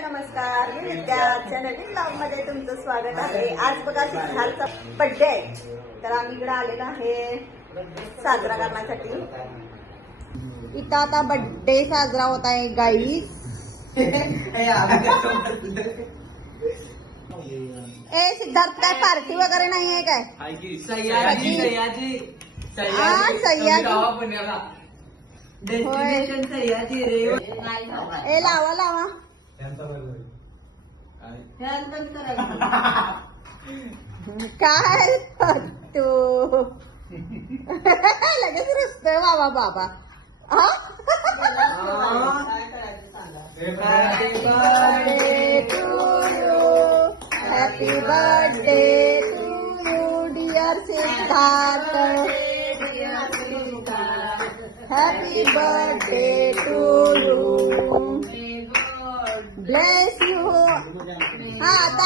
नमस्कार, मी विद्या नवीन ब्लॉग मध्ये तुमचं स्वागत आहे. आज बघा सिद्धार्थचा बर्थडे आहे, तर आम्ही इकडे आलेलो आहे साजरा करण्यासाठी. इथं आता बर्थडे साजरा होत आहे गाईस. ए सिद्धार्थ, काय पार्टी वगैरे नाही आहे काय? सह्याद्री ए लावा लावा काय तू लगेच रुसतोय बाबा बाबा. Happy birthday to you dear Siddharth. Happy birthday to you. Bless you. हा आता